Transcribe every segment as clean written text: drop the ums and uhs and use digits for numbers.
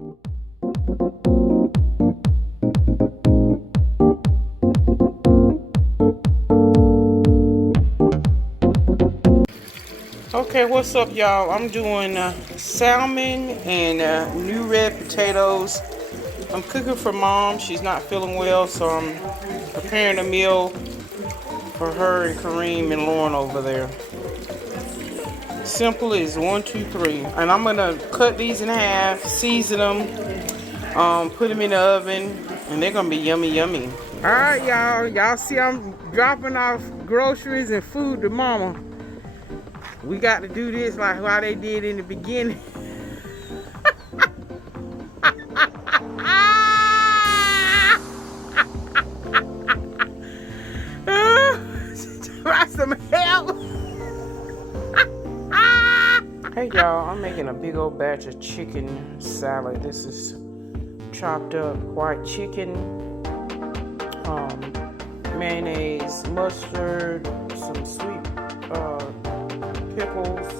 Okay, what's up, y'all? I'm doing salmon and new red potatoes. I'm cooking for Mom. She's not feeling well, so I'm preparing a meal for her and Kareem and Lauren over there. Simple as 1, 2, 3. And I'm gonna cut these in half, season them, put them in the oven, and they're gonna be yummy, yummy. All right, y'all. Y'all see I'm dropping off groceries and food to Mama. We got to do this like how they did in the beginning. Try some help. Hey y'all, I'm making a big old batch of chicken salad. This is chopped up white chicken, mayonnaise, mustard, some sweet pickles.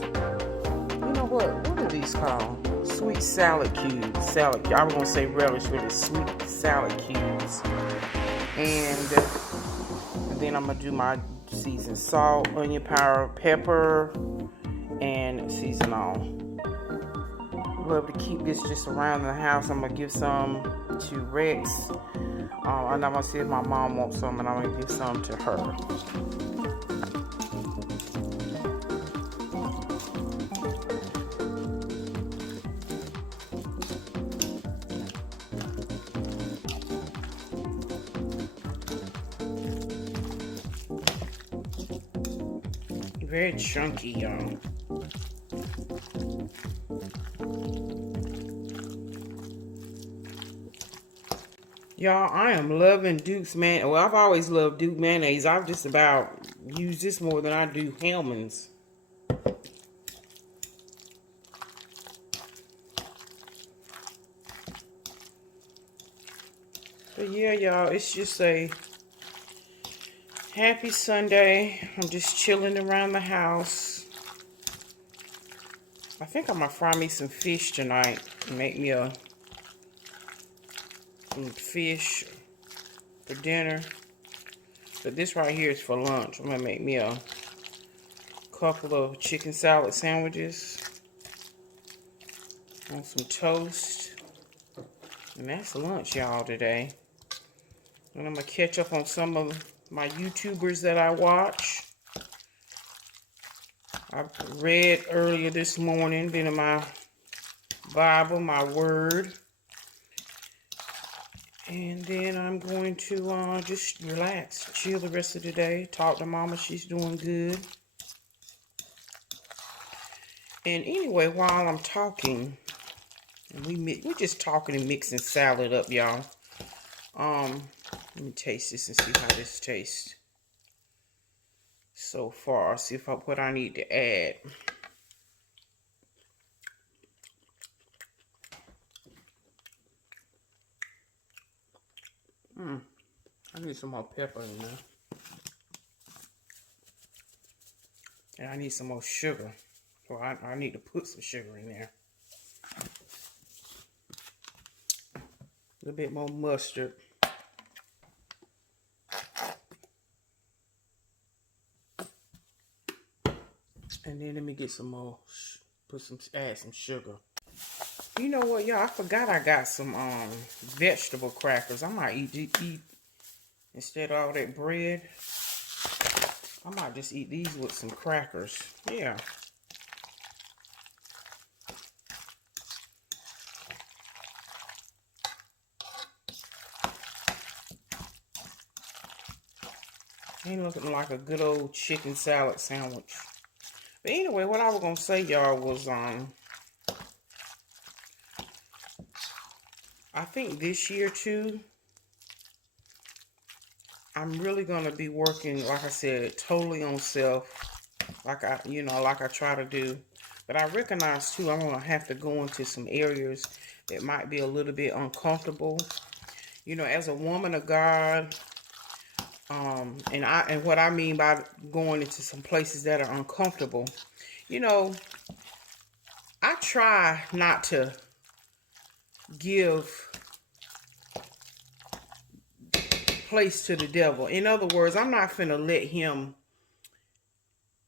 You know what are these called? Sweet salad cubes. I was gonna say relish, but it's sweet salad cubes. And then I'm gonna do my seasoned salt, onion powder, pepper, and season all. Love to keep this just around the house. I'm gonna give some to Rex. And I'm gonna see if my mom wants some, and I'm gonna give some to her. Very chunky, y'all. Y'all, I am loving Duke's mayonnaise. Well, I've always loved Duke mayonnaise. I've just about used this more than I do Hellman's. But yeah, y'all, it's just a happy Sunday. I'm just chilling around the house. I think I'm gonna fry me some fish tonight and make me some fish for dinner. But this right here is for lunch. I'm gonna make me a couple of chicken salad sandwiches on some toast. And that's lunch, y'all, today. And I'm gonna catch up on some of my YouTubers that I watch. I read earlier this morning, been in my Bible, my word. And then I'm going to just relax, chill the rest of the day, talk to Mama, she's doing good. And anyway, while I'm talking, and we're just talking and mixing salad up, y'all. Let me taste this and see how this tastes so far. See if what I need to add. I need some more pepper in there. And I need some more sugar. So I need to put some sugar in there. A little bit more mustard. And then let me get some more, add some sugar. You know what, y'all? I forgot I got some vegetable crackers. I might eat instead of all that bread. I might just eat these with some crackers. Yeah. Ain't looking like a good old chicken salad sandwich. But anyway, what I was gonna say, y'all, was I think this year too, I'm really gonna be working, like I said, totally on self, like I try to do. But I recognize too, I'm gonna have to go into some areas that might be a little bit uncomfortable. You know, as a woman of God, and what I mean by going into some places that are uncomfortable, you know, I try not to give place to the devil. In other words, I'm not finna let him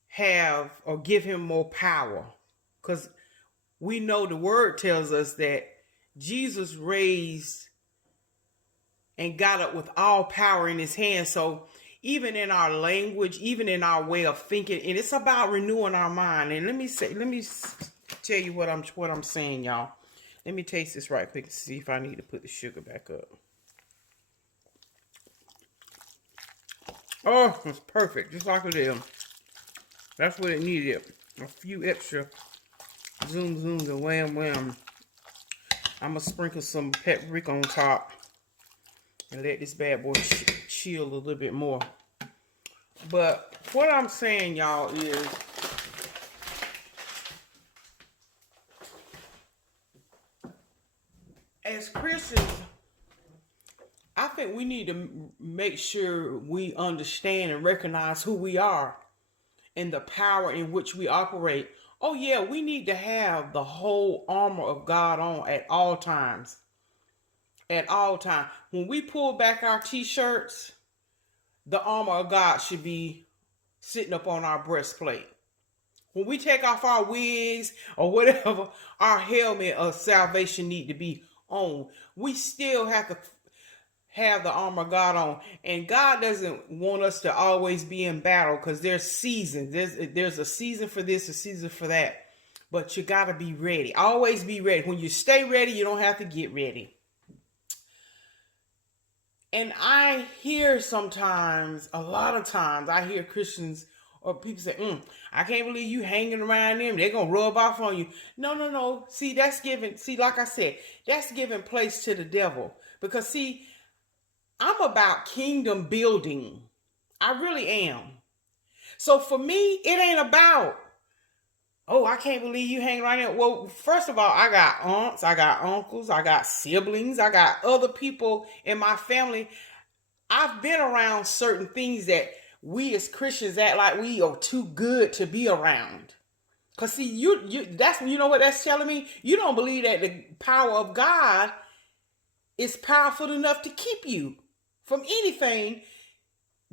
have or give him more power, because we know the word tells us that Jesus raised and got up with all power in his hand. So even in our language, even in our way of thinking, and it's about renewing our mind. And let me tell you what I'm saying, y'all. Let me taste this right quick and see if I need to put the sugar back up. Oh, it's perfect, just like it is. That's what it needed. A few extra zoom zooms and wham wham. I'm gonna sprinkle some paprika on top and let this bad boy chill a little bit more. But what I'm saying, y'all, is as Christians, I think we need to make sure we understand and recognize who we are and the power in which we operate. Oh yeah, we need to have the whole armor of God on at all times. At all times. When we pull back our t-shirts, the armor of God should be sitting up on our breastplate. When we take off our wigs or whatever, our helmet of salvation need to be on. We still have to have the armor of God on. And God doesn't want us to always be in battle, because there's seasons. There's a season for this, a season for that. But you got to be ready. Always be ready. When you stay ready, you don't have to get ready. And I hear sometimes, a lot of times, I hear Christians or people say, I can't believe you hanging around them. They're going to rub off on you. No. See, like I said, that's giving place to the devil. Because see, I'm about kingdom building. I really am. So for me, it ain't about, I can't believe you hang around there. Well, first of all, I got aunts, I got uncles, I got siblings, I got other people in my family. I've been around certain things that we as Christians act like we are too good to be around. Because see, you know what that's telling me? You don't believe that the power of God is powerful enough to keep you from anything,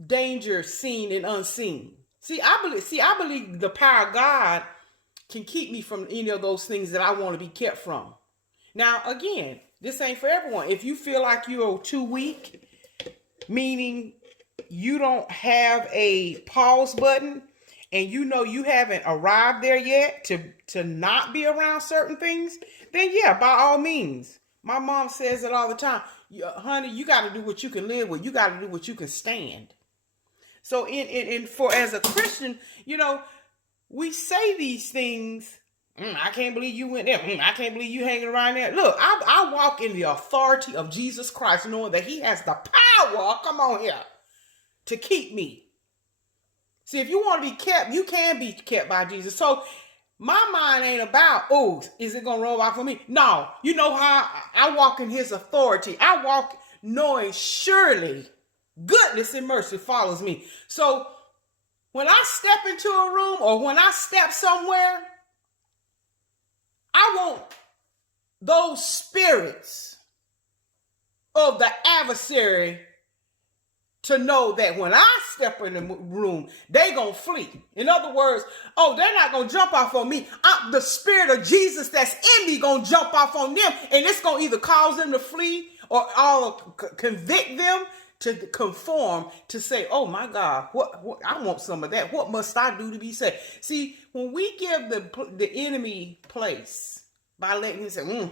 danger seen and unseen. I believe the power of God can keep me from any of those things that I want to be kept from. Now, again, this ain't for everyone. If you feel like you're too weak, meaning you don't have a pause button and you know you haven't arrived there yet to not be around certain things, then yeah, by all means. My mom says it all the time. Honey, you got to do what you can live with. You got to do what you can stand. So as a Christian, we say these things. I can't believe you went there. I can't believe you hanging around there. Look, I walk in the authority of Jesus Christ, knowing that he has the power, come on here, to keep me. See, if you want to be kept, you can be kept by Jesus. So my mind ain't about, is it going to roll out for me? No, you know how I walk in his authority. I walk knowing surely goodness and mercy follows me. So when I step into a room or when I step somewhere, I want those spirits of the adversary to know that when I step in the room, they gonna flee. In other words, they're not gonna jump off on me. The spirit of Jesus that's in me gonna jump off on them, and it's gonna either cause them to flee or convict them to conform, to say, oh my God, what I want some of that. What must I do to be saved? See, when we give the enemy place by letting him say,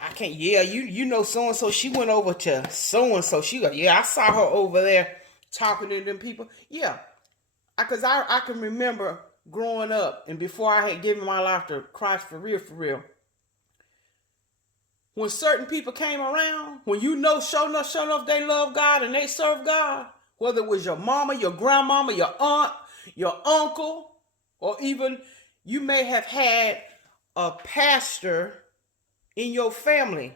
I can't, you know so-and-so, she went over to so-and-so. I saw her over there talking to them people. Yeah, because I can remember growing up and before I had given my life to Christ for real. When certain people came around, when sure enough, they love God and they serve God, whether it was your mama, your grandmama, your aunt, your uncle, or even you may have had a pastor in your family.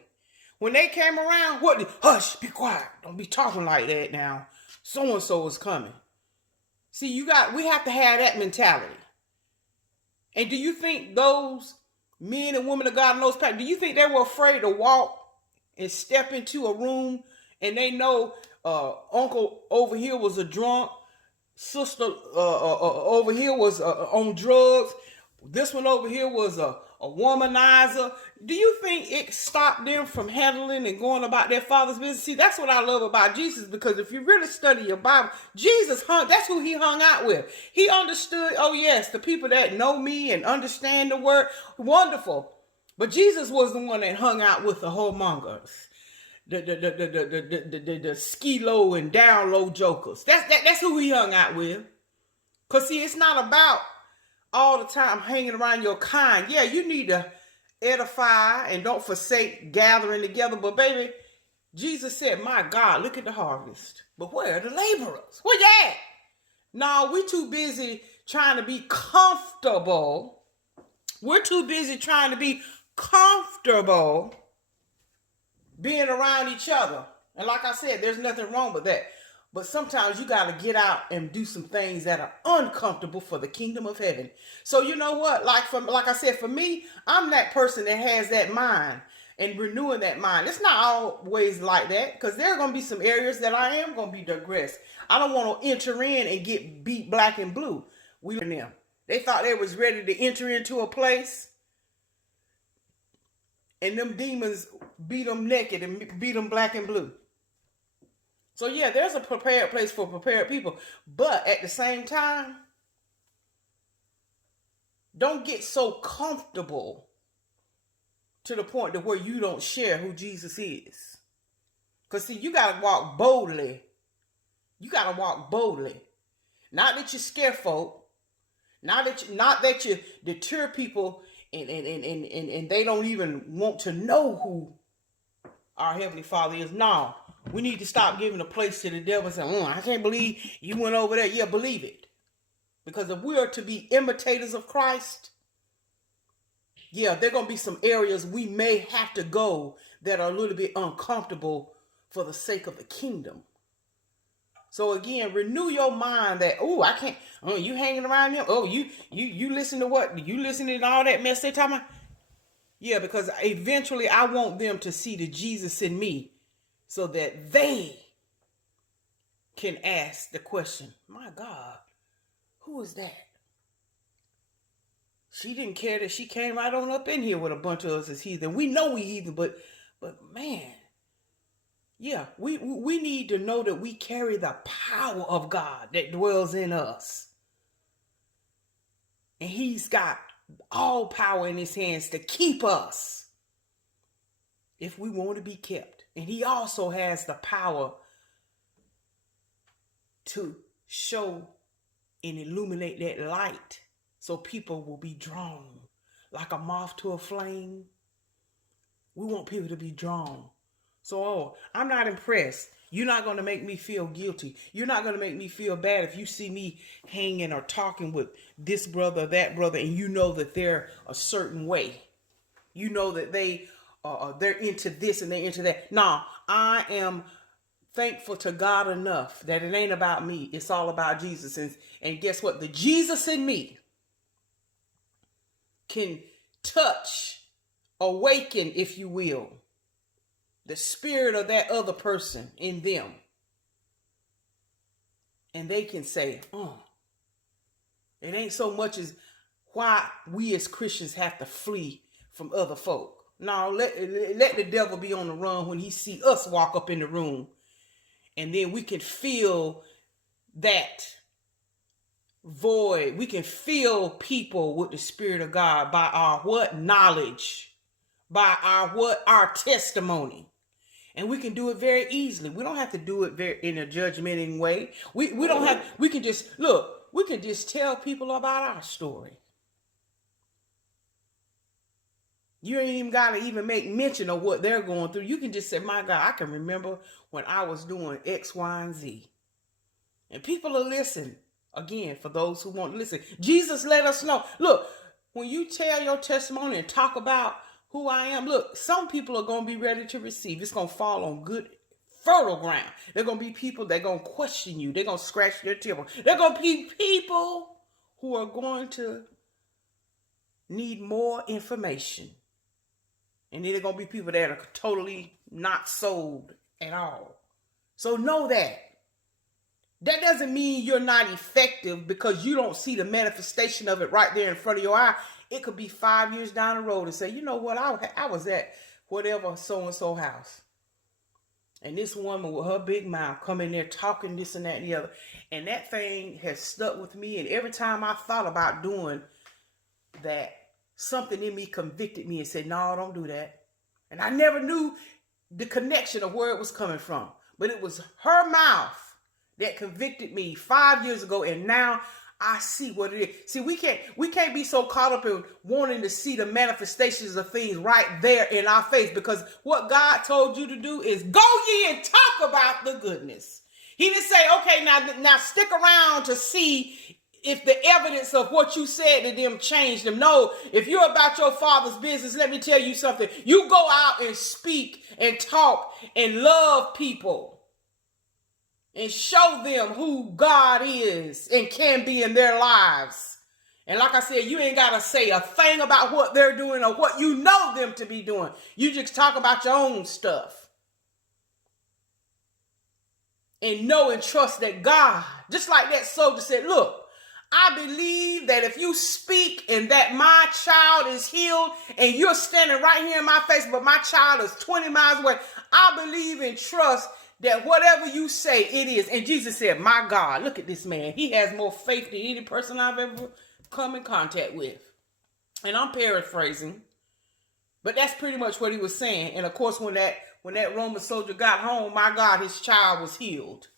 When they came around, hush, be quiet. Don't be talking like that now. So-and-so is coming. See, we have to have that mentality. And do you think those Men and women of God in those past, do you think they were afraid to walk and step into a room and they know uncle over here was a drunk, sister over here was on drugs, this one over here was a womanizer? Do you think it stopped them from handling and going about their father's business? See, that's what I love about Jesus, because if you really study your Bible, Jesus that's who he hung out with. He understood, oh yes, the people that know me and understand the word, wonderful. But Jesus was the one that hung out with the whoremongers, the ski low and down low jokers. That's who he hung out with. Because see, it's not about all the time hanging around your kind. Yeah, you need to edify and don't forsake gathering together. But baby, Jesus said, my God, look at the harvest. But where are the laborers? Where you at? No, we too busy trying to be comfortable. We're too busy trying to be comfortable being around each other. And like I said, there's nothing wrong with that. But sometimes you got to get out and do some things that are uncomfortable for the kingdom of heaven. So you know what? Like I said, for me, I'm that person that has that mind and renewing that mind. It's not always like that, because there are going to be some areas that I am going to be digressed. I don't want to enter in and get beat black and blue. They thought they was ready to enter into a place, and them demons beat them naked and beat them black and blue. So yeah, there's a prepared place for prepared people. But at the same time, don't get so comfortable to the point to where you don't share who Jesus is. Because see, you got to walk boldly. You got to walk boldly. Not that you scare folk. Not that you deter people and they don't even want to know who our Heavenly Father is. No. We need to stop giving a place to the devil and saying, I can't believe you went over there. Yeah, believe it. Because if we are to be imitators of Christ, yeah, there are going to be some areas we may have to go that are a little bit uncomfortable for the sake of the kingdom. So again, renew your mind that, I can't, you hanging around him. You listen to what? You listening to all that mess they talking about? Yeah, because eventually I want them to see the Jesus in me, so that they can ask the question, my God, who is that? She didn't care that she came right on up in here with a bunch of us as heathen. We know we heathen, but man, yeah, we need to know that we carry the power of God that dwells in us. And he's got all power in his hands to keep us if we want to be kept. And he also has the power to show and illuminate that light so people will be drawn like a moth to a flame. We want people to be drawn. So, I'm not impressed. You're not going to make me feel guilty. You're not going to make me feel bad if you see me hanging or talking with this brother or that brother, and you know that they're a certain way. You know that they're into this and they're into that. No, I am thankful to God enough that it ain't about me. It's all about Jesus. And guess what? The Jesus in me can touch, awaken, if you will, the spirit of that other person in them. And they can say, it ain't so much as why we as Christians have to flee from other folk. No, let the devil be on the run when he see us walk up in the room. And then we can feel that void. We can fill people with the Spirit of God by our what? Knowledge. By our what? Our testimony. And we can do it very easily. We don't have to do it in a judgmental way. We can just tell people about our story. You ain't even got to even make mention of what they're going through. You can just say, my God, I can remember when I was doing X, Y, and Z. And people will listen. Again, for those who want to listen. Jesus let us know. Look, when you tell your testimony and talk about who I am, look, some people are going to be ready to receive. It's going to fall on good, fertile ground. There are going to be people that are going to question you. They're going to scratch their temple. There are going to be people who are going to need more information. And then there are going to be people that are totally not sold at all. So know that. That doesn't mean you're not effective because you don't see the manifestation of it right there in front of your eye. It could be 5 years down the road and say, you know what, I was at whatever so-and-so house. And this woman with her big mouth come in there talking this and that and the other. And that thing has stuck with me. And every time I thought about doing that, something in me convicted me and said, no, don't do that. And I never knew the connection of where it was coming from. But it was her mouth that convicted me 5 years ago, and now I see what it is. See, we can't be so caught up in wanting to see the manifestations of things right there in our face, because what God told you to do is go ye and talk about the goodness. He didn't say, okay, now stick around to see if the evidence of what you said to them changed them. No, if you're about your Father's business, let me tell you something. You go out and speak and talk and love people. And show them who God is and can be in their lives. And like I said, you ain't got to say a thing about what they're doing or what you know them to be doing. You just talk about your own stuff. And know and trust that God, just like that soldier said, look, I believe that if you speak and that my child is healed and you're standing right here in my face, but my child is 20 miles away, I believe and trust that whatever you say, it is. And Jesus said, my God, look at this man. He has more faith than any person I've ever come in contact with. And I'm paraphrasing, but that's pretty much what he was saying. And of course, when that Roman soldier got home, my God, his child was healed.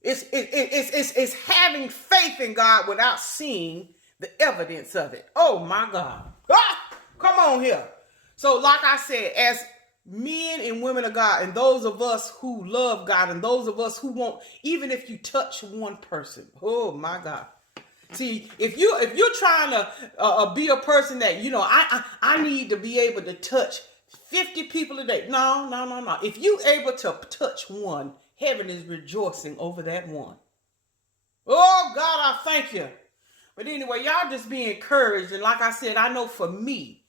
It's having faith in God without seeing the evidence of it. Oh my God. Ah, come on here. So like I said, as men and women of God, and those of us who love God, and those of us who want, even if you touch one person, oh my God. See, if you're trying to be a person that, you know, I need to be able to touch 50 people a day. No. If you're able to touch one, heaven is rejoicing over that one. Oh God, I thank you. But anyway, y'all just be encouraged. And like I said, I know for me,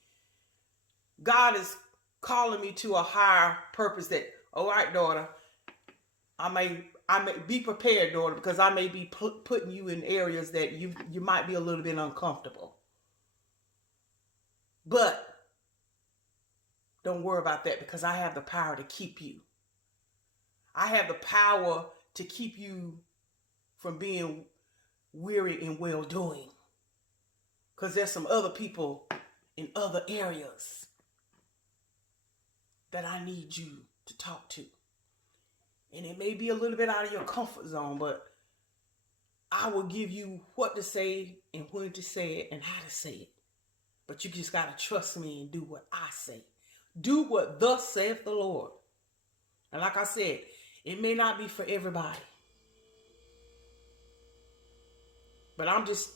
God is calling me to a higher purpose that, all right, daughter, I may be prepared, daughter, because I may be putting you in areas that you might be a little bit uncomfortable. But don't worry about that, because I have the power to keep you. I have the power to keep you from being weary in well-doing. Because there's some other people in other areas that I need you to talk to. And it may be a little bit out of your comfort zone, but I will give you what to say and when to say it and how to say it. But you just got to trust me and do what I say. Do what thus saith the Lord. And like I said, it may not be for everybody. But I'm just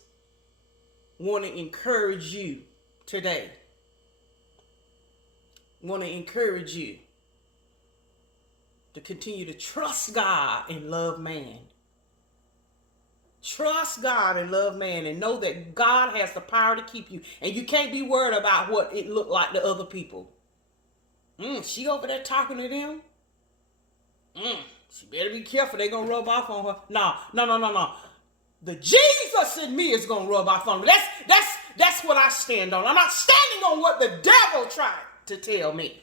want to encourage you today. Want to encourage you to continue to trust God and love man. Trust God and love man, and know that God has the power to keep you. And you can't be worried about what it looked like to other people. She over there talking to them. She better be careful. They're going to rub off on her. No. The Jesus in me is going to rub off on me. That's what I stand on. I'm not standing on what the devil tried to tell me.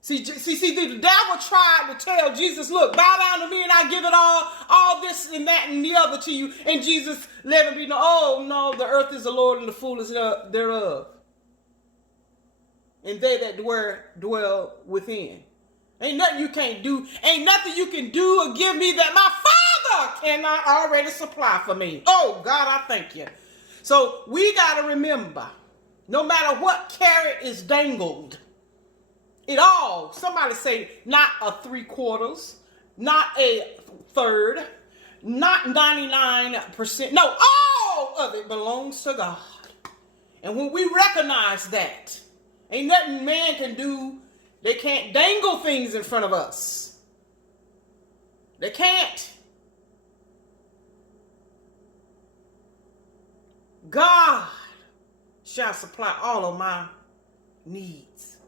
See, the devil tried to tell Jesus, look, bow down to me and I give it all this and that and the other to you. And Jesus let him be know, oh no, the earth is the Lord and the fullness thereof. And they that dwell within. Ain't nothing you can't do. Ain't nothing you can do or give me that my Father cannot already supply for me. Oh God, I thank you. So we got to remember, no matter what carrot is dangled, it all, somebody say, not a 3/4, not a third, not 99%. No, all of it belongs to God. And when we recognize that, ain't nothing man can do. They can't dangle things in front of us. They can't. God shall supply all of my needs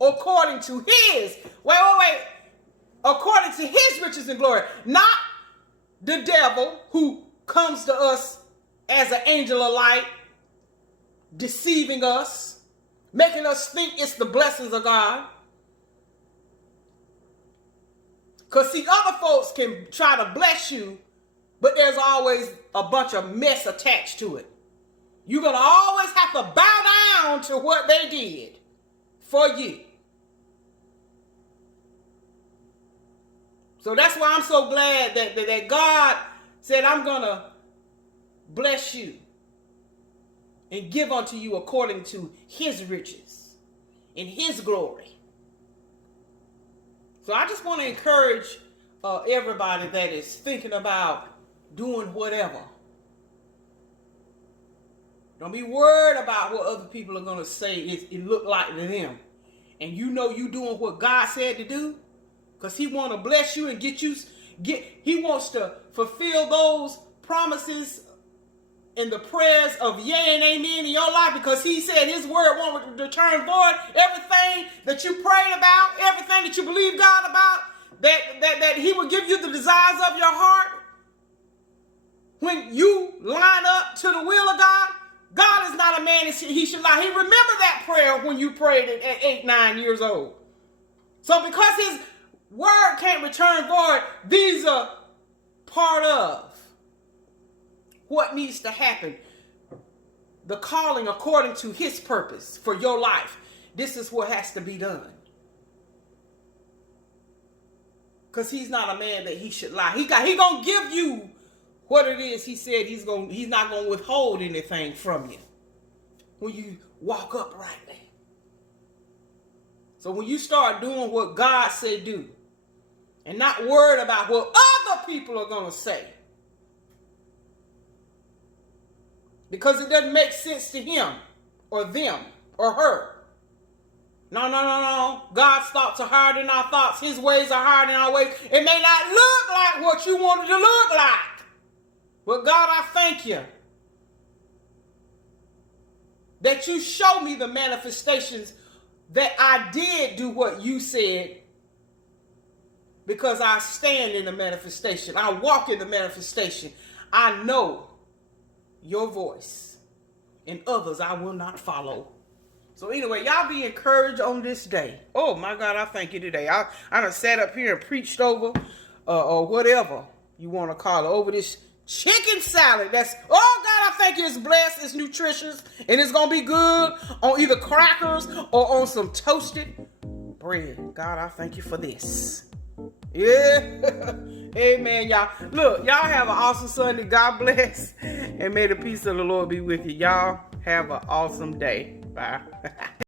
according to his, according to his riches and glory, not the devil who comes to us as an angel of light, deceiving us, making us think it's the blessings of God. Because see, other folks can try to bless you, but there's always a bunch of mess attached to it. You're going to always have to bow down to what they did for you. So that's why I'm so glad that God said, I'm going to bless you and give unto you according to his riches and his glory. So I just want to encourage everybody that is thinking about doing whatever. Don't be worried about what other people are going to say it look like to them. And you know you doing what God said to do. Because he want to bless you and he wants to fulfill those promises and the prayers of yea and amen in your life. Because he said his word won't return void. Everything that you prayed about, everything that you believe God about, that he will give you the desires of your heart. When you line up to the will of God, God is not a man that he should lie. He remembered that prayer when you prayed it at 8, 9 years old. So because his word can't return void, these are part of what needs to happen. The calling according to his purpose for your life. This is what has to be done. Because he's not a man that he should lie. He gonna give you what it is he said he's not going to withhold anything from you when you walk uprightly. So when you start doing what God said do and not worried about what other people are going to say, because it doesn't make sense to him or them or her. No. God's thoughts are higher than our thoughts. His ways are higher than our ways. It may not look like what you want it to look like. But God, I thank you that you show me the manifestations that I did do what you said, because I stand in the manifestation. I walk in the manifestation. I know your voice, and others I will not follow. So anyway, y'all be encouraged on this day. Oh my God, I thank you today. I done sat up here and preached over, or whatever you want to call it, over this chicken salad. Oh God, I thank you, it's blessed, it's nutritious, and it's gonna be good on either crackers or on some toasted bread. God, I thank you for this. Yeah. Amen, y'all. Look, y'all have an awesome Sunday. God bless, and may the peace of the Lord be with you. Y'all have an awesome day. Bye.